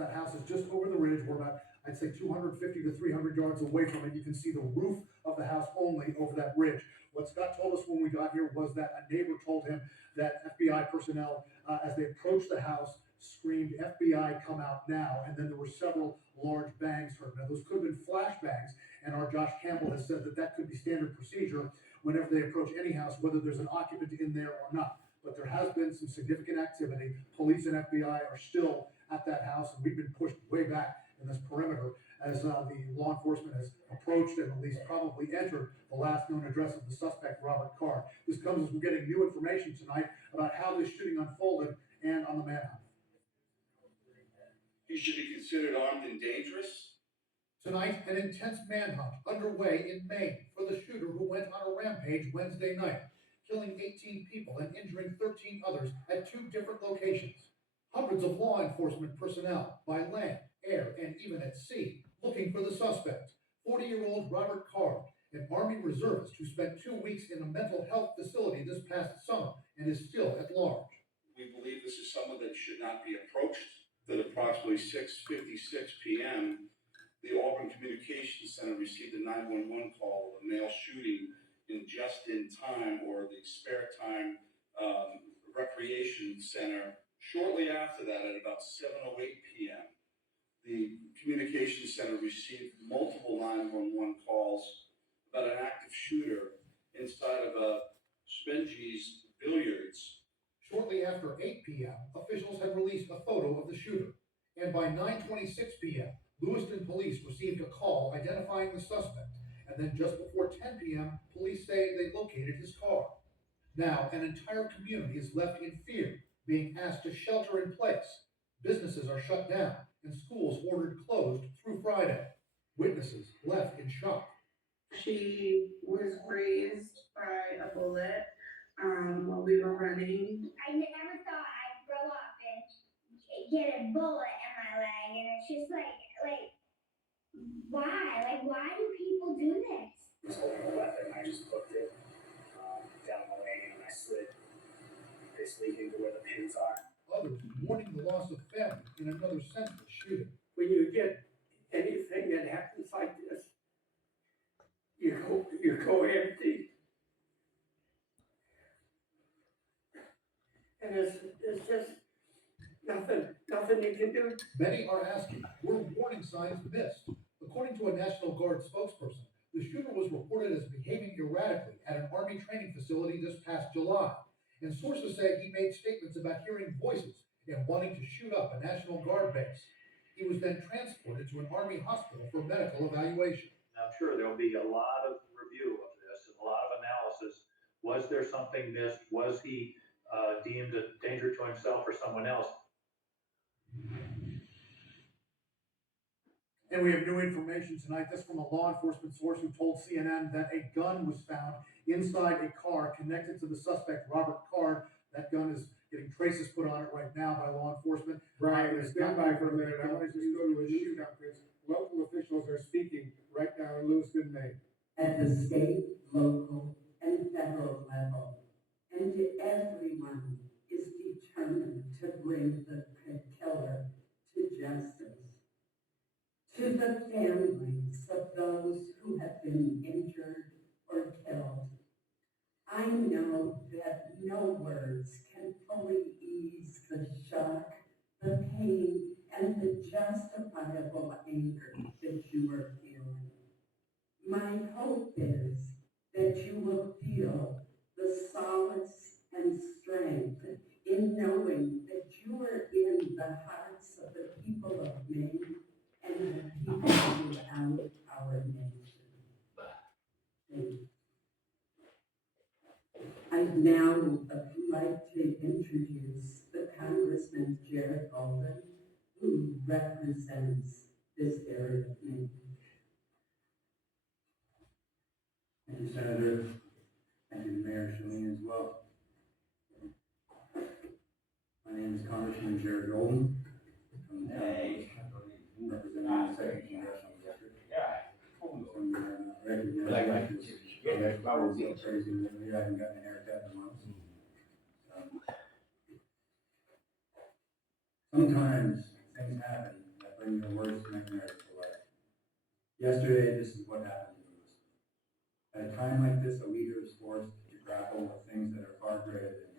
That house is just over the ridge. We're about, I'd say 250 to 300 yards away from it. You can see the roof of the house only over that ridge. What Scott told us when we got here was that a neighbor told him that FBI personnel, as they approached the house, screamed, "FBI, come out now." And then there were several large bangs heard. Now, those could have been flashbangs, and our Josh Campbell has said that that could be standard procedure whenever they approach any house, whether there's an occupant in there or not. But there has been some significant activity. Police and FBI are still at that house, and we've been pushed way back in this perimeter as the law enforcement has approached and at least probably entered the last known address of the suspect, Robert Carr. This comes as we're getting new information tonight about how this shooting unfolded and on the manhunt. He should be considered armed and dangerous. Tonight, an intense manhunt underway in Maine for the shooter who went on a rampage Wednesday night, killing 18 people and injuring 13 others at 2 different locations. Hundreds of law enforcement personnel by land, air, and even at sea looking for the suspect, 40-year-old Robert Carr, an Army reservist who spent 2 weeks in a mental health facility this past summer and is still at large. We believe this is someone that should not be approached. At approximately 6:56 p.m., the Auburn Communications Center received a 911 call of a male shooting in just-in-time, or the spare time, recreation center. Shortly after that, at about 7:08 p.m., the Communications Center received multiple 911 calls about an active shooter inside of a Spenge's Billiards. Shortly after 8 p.m., officials had released a photo of the shooter, and by 9:26 p.m., Lewiston police received a call identifying the suspect, and then just before 10 p.m., police say they located his car. Now, an entire community is left in fear, being asked to shelter in place. Businesses are shut down, and schools ordered closed through Friday. Witnesses left in shock. She was grazed by a bullet while we were running. I never thought I'd grow up and get a bullet in my leg, and it's just like, why? Like, why do people do this? I was holding a weapon, I just hooked it down my lane, and I slid basically into where the pins are. Others mourning the loss of family in another senseless shooting. When you get anything that happens like this, you go empty. And it's just nothing you can do. Many are asking, were warning signs missed? According to a National Guard spokesperson, the shooter was reported as behaving erratically at an Army training facility this past July, and sources say he made statements about hearing voices and wanting to shoot up a National Guard base. He was then transported to an Army hospital for medical evaluation. I'm sure there'll be a lot of review of this and a lot of analysis. Was there something missed? Was he deemed a danger to himself or someone else? And we have new information tonight. This from a law enforcement source who told CNN that a gun was found inside a car connected to the suspect, Robert Carr. That gun is getting traces put on it right now by law enforcement. Right, stand by for a minute. I want to just go to a shootout because local officials are speaking right now in Lewiston, Maine. At the state, local, and federal level, and everyone is determined to bring the killer to justice. To the families of those who have been injured or killed, I know that no words can fully ease the shock, the pain, and the justifiable anger that you are feeling. My hope is that you will feel the solace and strength in knowing that you are in the hearts of the people of Maine and the people throughout our nation. Thank you. I'd now like to introduce the Congressman Jared Golden, who represents this area of Maine. Thank you, Senator. Thank you, Mayor Shalene, as well. My name is Congressman Jared Golden. Representing the second congressional district. Probably so crazy lately. I haven't gotten a haircut in months. Sometimes things happen bring your worst nightmares to life. Yesterday, this is what happened to us. At a time like this, a leader is forced to grapple with things that are far greater than